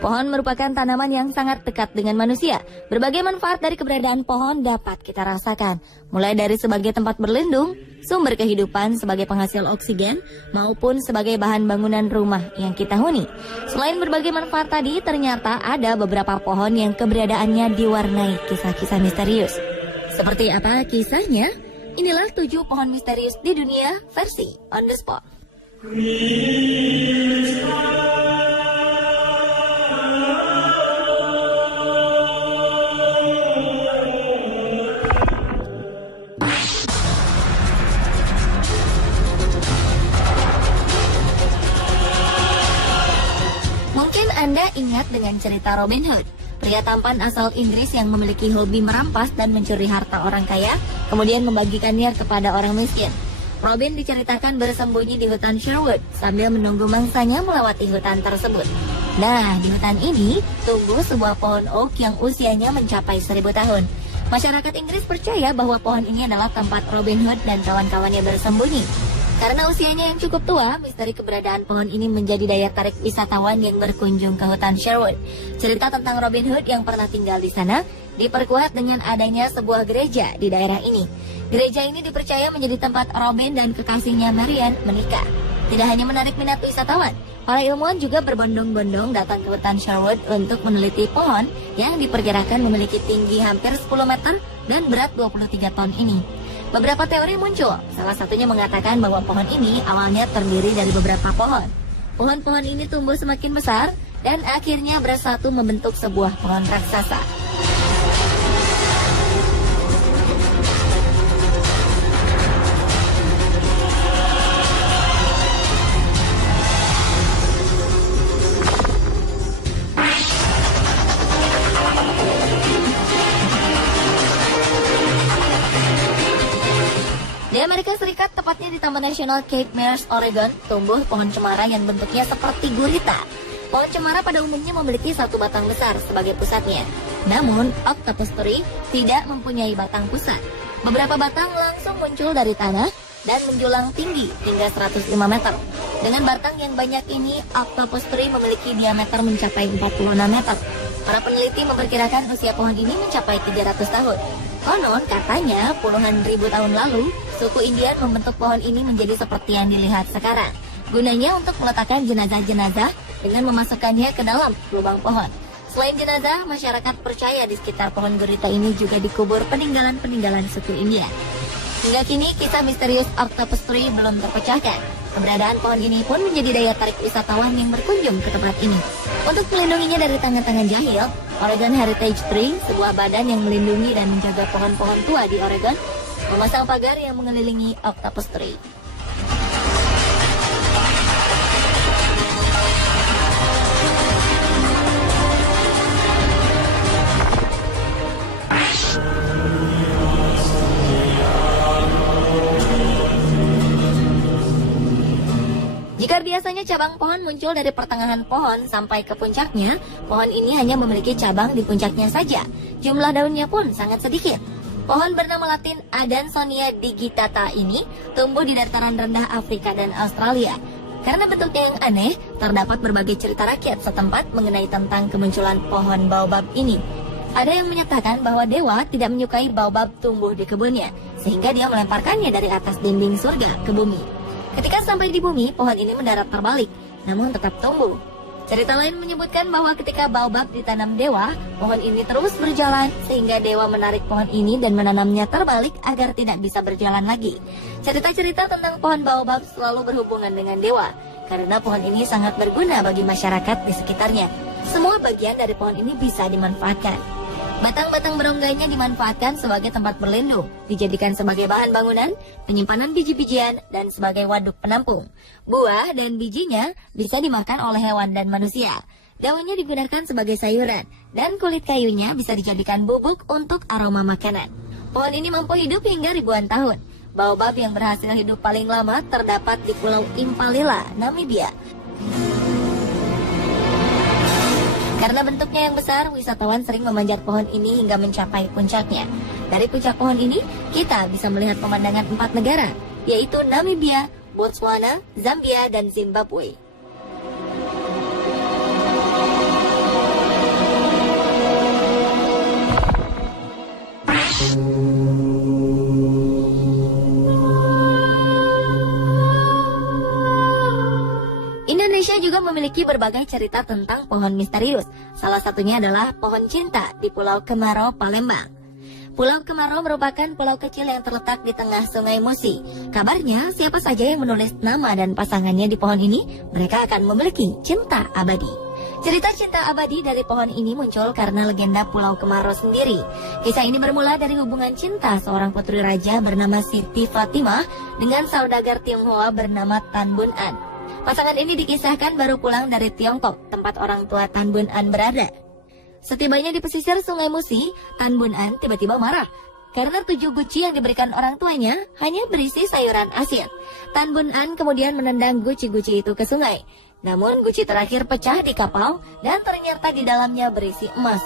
Pohon merupakan tanaman yang sangat dekat dengan manusia. Berbagai manfaat dari keberadaan pohon dapat kita rasakan. Mulai dari sebagai tempat berlindung, sumber kehidupan sebagai penghasil oksigen, maupun sebagai bahan bangunan rumah yang kita huni. Selain berbagai manfaat tadi, ternyata ada beberapa pohon yang keberadaannya diwarnai kisah-kisah misterius. Seperti apa kisahnya? Inilah 7 pohon misterius di dunia versi On The Spot. Mungkin Anda ingat dengan cerita Robin Hood, pria tampan asal Inggris yang memiliki hobi merampas dan mencuri harta orang kaya, kemudian membagikannya kepada orang miskin. Robin diceritakan bersembunyi di hutan Sherwood sambil menunggu mangsanya melewati hutan tersebut. Nah, di hutan ini tumbuh sebuah pohon oak yang usianya mencapai 1000 tahun. Masyarakat Inggris percaya bahwa pohon ini adalah tempat Robin Hood dan kawan-kawannya bersembunyi. Karena usianya yang cukup tua, misteri keberadaan pohon ini menjadi daya tarik wisatawan yang berkunjung ke hutan Sherwood. Cerita tentang Robin Hood yang pernah tinggal di sana diperkuat dengan adanya sebuah gereja di daerah ini. Gereja ini dipercaya menjadi tempat Robin dan kekasihnya Marian menikah. Tidak hanya menarik minat wisatawan, para ilmuwan juga berbondong-bondong datang ke hutan Sherwood untuk meneliti pohon yang diperkirakan memiliki tinggi hampir 10 meter dan berat 23 ton ini. Beberapa teori muncul, salah satunya mengatakan bahwa pohon ini awalnya terdiri dari beberapa pohon. Pohon-pohon ini tumbuh semakin besar dan akhirnya bersatu membentuk sebuah pohon raksasa. Di Amerika Serikat, tepatnya di Taman Nasional Cape Meares, Oregon, tumbuh pohon cemara yang bentuknya seperti gurita. Pohon cemara pada umumnya memiliki satu batang besar sebagai pusatnya. Namun, octopus tree tidak mempunyai batang pusat. Beberapa batang langsung muncul dari tanah dan menjulang tinggi hingga 105 meter. Dengan batang yang banyak ini, octopus tree memiliki diameter mencapai 46 meter. Para peneliti memperkirakan usia pohon ini mencapai 300 tahun. Konon katanya puluhan ribu tahun lalu, suku Indian membentuk pohon ini menjadi seperti yang dilihat sekarang. Gunanya untuk meletakkan jenazah-jenazah dengan memasukkannya ke dalam lubang pohon. Selain jenazah, masyarakat percaya di sekitar pohon gurita ini juga dikubur peninggalan-peninggalan suku India. Hingga kini kisah misterius octopus tree belum terpecahkan. Keberadaan pohon ini pun menjadi daya tarik wisatawan yang berkunjung ke tempat ini. Untuk melindunginya dari tangan-tangan jahil, Oregon Heritage Tree, sebuah badan yang melindungi dan menjaga pohon-pohon tua di Oregon, memasang pagar yang mengelilingi octopus tree. Jika biasanya cabang pohon muncul dari pertengahan pohon sampai ke puncaknya, pohon ini hanya memiliki cabang di puncaknya saja. Jumlah daunnya pun sangat sedikit. Pohon bernama Latin Adansonia digitata ini tumbuh di dataran rendah Afrika dan Australia. Karena bentuknya yang aneh, terdapat berbagai cerita rakyat setempat mengenai tentang kemunculan pohon baobab ini. Ada yang menyatakan bahwa dewa tidak menyukai baobab tumbuh di kebunnya, sehingga dia melemparkannya dari atas dinding surga ke bumi. Ketika sampai di bumi, pohon ini mendarat terbalik, namun tetap tumbuh. Cerita lain menyebutkan bahwa ketika baobab ditanam dewa, pohon ini terus berjalan sehingga dewa menarik pohon ini dan menanamnya terbalik agar tidak bisa berjalan lagi. Cerita-cerita tentang pohon baobab selalu berhubungan dengan dewa, karena pohon ini sangat berguna bagi masyarakat di sekitarnya. Semua bagian dari pohon ini bisa dimanfaatkan. Batang-batang berongganya dimanfaatkan sebagai tempat berlindung, dijadikan sebagai bahan bangunan, penyimpanan biji-bijian, dan sebagai waduk penampung. Buah dan bijinya bisa dimakan oleh hewan dan manusia. Daunnya digunakan sebagai sayuran, dan kulit kayunya bisa dijadikan bubuk untuk aroma makanan. Pohon ini mampu hidup hingga ribuan tahun. Baobab yang berhasil hidup paling lama terdapat di Pulau Impalila, Namibia. Karena bentuknya yang besar, wisatawan sering memanjat pohon ini hingga mencapai puncaknya. Dari puncak pohon ini, kita bisa melihat pemandangan 4 negara, yaitu Namibia, Botswana, Zambia, dan Zimbabwe. Indonesia juga memiliki berbagai cerita tentang pohon misterius. Salah satunya adalah pohon cinta di Pulau Kemarau, Palembang. Pulau Kemarau merupakan pulau kecil yang terletak di tengah Sungai Musi. Kabarnya, siapa saja yang menulis nama dan pasangannya di pohon ini, mereka akan memiliki cinta abadi. Cerita cinta abadi dari pohon ini muncul karena legenda Pulau Kemarau sendiri. Kisah ini bermula dari hubungan cinta seorang putri raja bernama Siti Fatimah dengan saudagar Tionghoa bernama Tan Bun An. Pasangan ini dikisahkan baru pulang dari Tiongkok, tempat orang tua Tan Bun An berada. Setibanya di pesisir Sungai Musi, Tan Bun An tiba-tiba marah karena 7 guci yang diberikan orang tuanya hanya berisi sayuran asin. Tan Bun An kemudian menendang guci-guci itu ke sungai. Namun guci terakhir pecah di kapal dan ternyata di dalamnya berisi emas.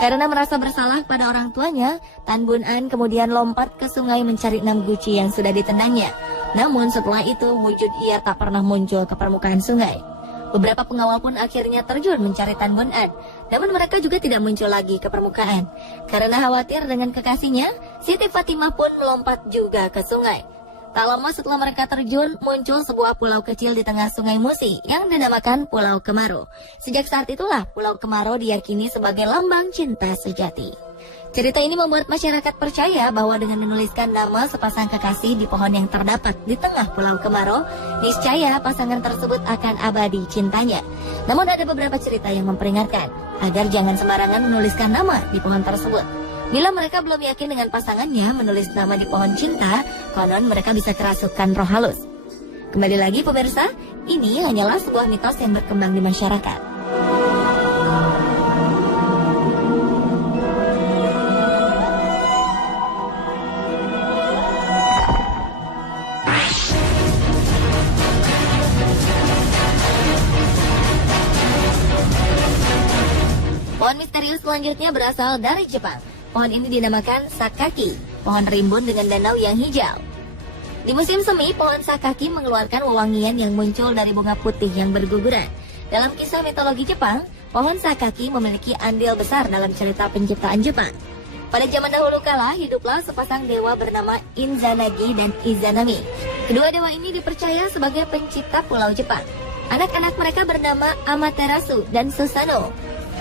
Karena merasa bersalah pada orang tuanya, Tan Bun An kemudian lompat ke sungai mencari 6 guci yang sudah ditendangnya. Namun setelah itu wujud ia tak pernah muncul ke permukaan sungai. Beberapa pengawal pun akhirnya terjun mencari Tan Bun An. Namun mereka juga tidak muncul lagi ke permukaan. Karena khawatir dengan kekasihnya, Siti Fatimah pun melompat juga ke sungai. Tak lama setelah mereka terjun, muncul sebuah pulau kecil di tengah Sungai Musi yang dinamakan Pulau Kemarau. Sejak saat itulah Pulau Kemarau diyakini sebagai lambang cinta sejati. Cerita ini membuat masyarakat percaya bahwa dengan menuliskan nama sepasang kekasih di pohon yang terdapat di tengah Pulau Kemarau, niscaya pasangan tersebut akan abadi cintanya. Namun ada beberapa cerita yang memperingatkan agar jangan sembarangan menuliskan nama di pohon tersebut. Bila mereka belum yakin dengan pasangannya menulis nama di pohon cinta, konon mereka bisa kerasukan roh halus. Kembali lagi pemirsa, ini hanyalah sebuah mitos yang berkembang di masyarakat. Pohon misterius selanjutnya berasal dari Jepang. Pohon ini dinamakan sakaki, pohon rimbun dengan danau yang hijau. Di musim semi, pohon sakaki mengeluarkan wewangian yang muncul dari bunga putih yang berguguran. Dalam kisah mitologi Jepang, pohon sakaki memiliki andil besar dalam cerita penciptaan Jepang. Pada zaman dahulu kala, hiduplah sepasang dewa bernama Izanagi dan Izanami. Kedua dewa ini dipercaya sebagai pencipta pulau Jepang. Anak-anak mereka bernama Amaterasu dan Susanoo.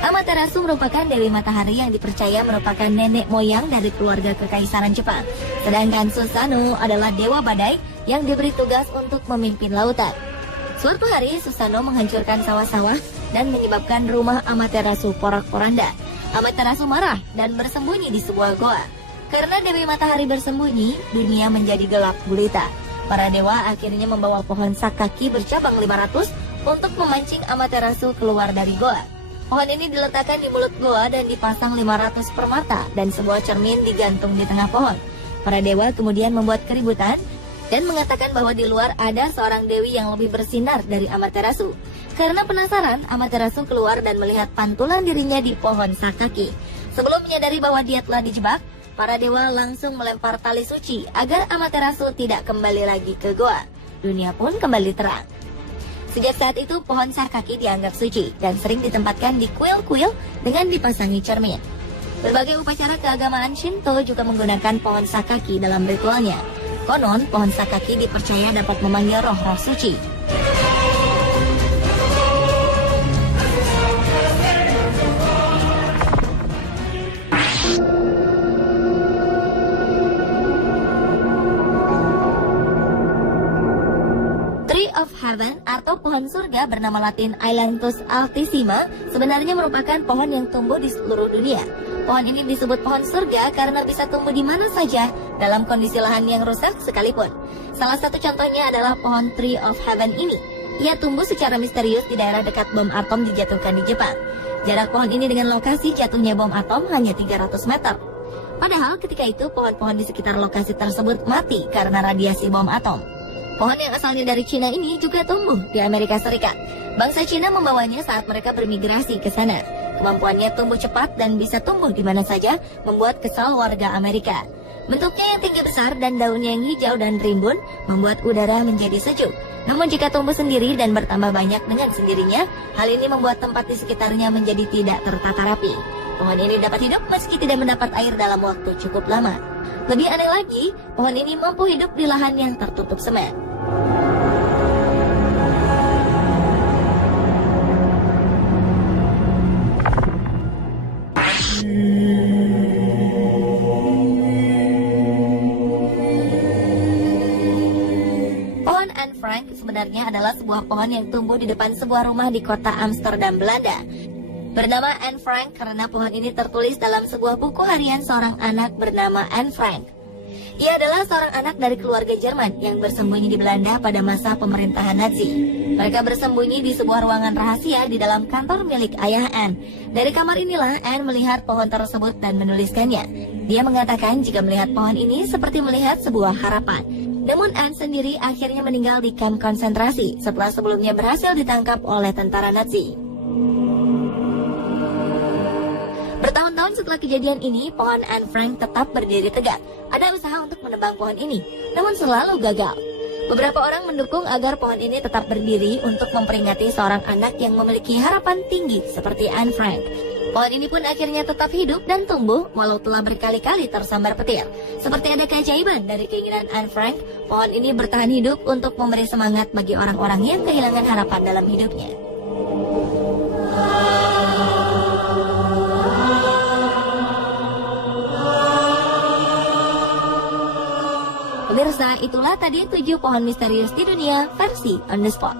Amaterasu merupakan Dewi Matahari yang dipercaya merupakan nenek moyang dari keluarga kekaisaran Jepang. Sedangkan Susanoo adalah Dewa Badai yang diberi tugas untuk memimpin lautan. Suatu hari, Susanoo menghancurkan sawah-sawah dan menyebabkan rumah Amaterasu porak-poranda. Amaterasu marah dan bersembunyi di sebuah goa. Karena Dewi Matahari bersembunyi, dunia menjadi gelap gulita. Para dewa akhirnya membawa pohon sakaki bercabang 500 untuk memancing Amaterasu keluar dari goa. Pohon ini diletakkan di mulut goa dan dipasang 500 permata dan sebuah cermin digantung di tengah pohon. Para dewa kemudian membuat keributan dan mengatakan bahwa di luar ada seorang dewi yang lebih bersinar dari Amaterasu. Karena penasaran, Amaterasu keluar dan melihat pantulan dirinya di pohon sakaki. Sebelum menyadari bahwa dia telah dijebak, para dewa langsung melempar tali suci agar Amaterasu tidak kembali lagi ke goa. Dunia pun kembali terang. Sejak saat itu, pohon sakaki dianggap suci dan sering ditempatkan di kuil-kuil dengan dipasangi cermin. Berbagai upacara keagamaan Shinto juga menggunakan pohon sakaki dalam ritualnya. Konon, pohon sakaki dipercaya dapat memanggil roh-roh suci. Of Heaven atau pohon surga bernama Latin Ailanthus altissima sebenarnya merupakan pohon yang tumbuh di seluruh dunia. Pohon ini disebut pohon surga karena bisa tumbuh di mana saja dalam kondisi lahan yang rusak sekalipun. Salah satu contohnya adalah pohon Tree of Heaven ini. Ia tumbuh secara misterius di daerah dekat bom atom dijatuhkan di Jepang. Jarak pohon ini dengan lokasi jatuhnya bom atom hanya 300 meter. Padahal ketika itu pohon-pohon di sekitar lokasi tersebut mati karena radiasi bom atom. Pohon yang asalnya dari Cina ini juga tumbuh di Amerika Serikat. Bangsa Cina membawanya saat mereka bermigrasi ke sana. Kemampuannya tumbuh cepat dan bisa tumbuh di mana saja, membuat kesal warga Amerika. Bentuknya yang tinggi besar dan daunnya yang hijau dan rimbun membuat udara menjadi sejuk. Namun jika tumbuh sendiri dan bertambah banyak dengan sendirinya, hal ini membuat tempat di sekitarnya menjadi tidak tertata rapi. Pohon ini dapat hidup meski tidak mendapat air dalam waktu cukup lama. Lebih aneh lagi, pohon ini mampu hidup di lahan yang tertutup semen. Pohon Anne Frank sebenarnya adalah sebuah pohon yang tumbuh di depan sebuah rumah di kota Amsterdam, Belanda. Bernama Anne Frank karena pohon ini tertulis dalam sebuah buku harian seorang anak bernama Anne Frank. Ia adalah seorang anak dari keluarga Jerman yang bersembunyi di Belanda pada masa pemerintahan Nazi. Mereka bersembunyi di sebuah ruangan rahasia di dalam kantor milik ayah Anne. Dari kamar inilah Anne melihat pohon tersebut dan menuliskannya. Dia mengatakan jika melihat pohon ini seperti melihat sebuah harapan. Namun Anne sendiri akhirnya meninggal di kamp konsentrasi setelah sebelumnya berhasil ditangkap oleh tentara Nazi. Bertahun-tahun setelah kejadian ini, pohon Anne Frank tetap berdiri tegak. Ada usaha untuk menebang pohon ini, namun selalu gagal. Beberapa orang mendukung agar pohon ini tetap berdiri untuk memperingati seorang anak yang memiliki harapan tinggi seperti Anne Frank. Pohon ini pun akhirnya tetap hidup dan tumbuh walau telah berkali-kali tersambar petir. Seperti ada keajaiban dari keinginan Anne Frank, pohon ini bertahan hidup untuk memberi semangat bagi orang-orang yang kehilangan harapan dalam hidupnya. Pemirsa, itulah tadi 7 pohon misterius di dunia versi On The Spot.